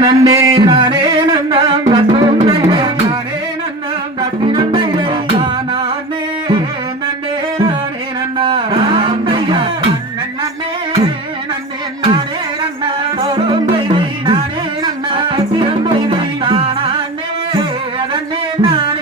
நன்னே நானே நன்னாம் தத்தும் நன்னே நானே நன்னாம் தத்தி நன்னை நானே நன்னே நானே நன்னா ராம் நையா நன்னே நன்னே நானே நன்னா தோரும் நானே நன்னா சிரம் நானே நானே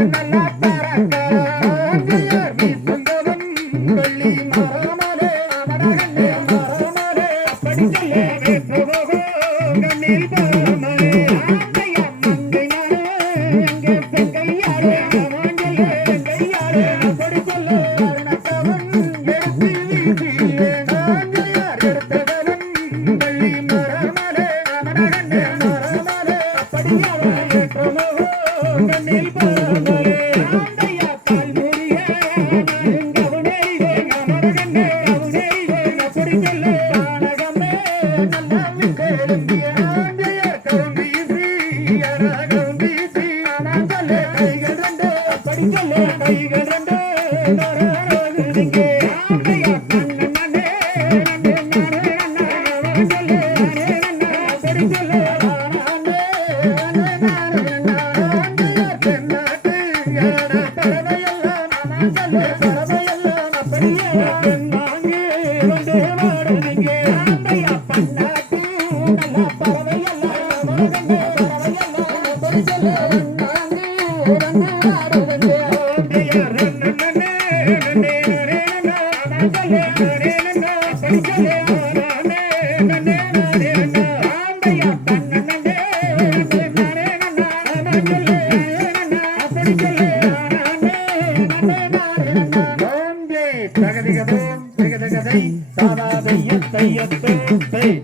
Yeah. நாடகமே நல்லாமி கருந்திய ஆந்தையர் கவுண்டீசி அனா கவுண்டீசி அனா சொல்லே கைகள் ரெண்டு படிக்கலே கைகள் ரெண்டு நரரோதிங்கே ஆந்தையா கண்ணன் நன்னே நன்னே நன்னே நன்னே சொல்லே நன்னே நன்னே படிக்கலே நானே நானே நானே ஆந்தையா தென்னாட்டு யாரா தரவையெல்லாம் அனா சொல்லே Bye.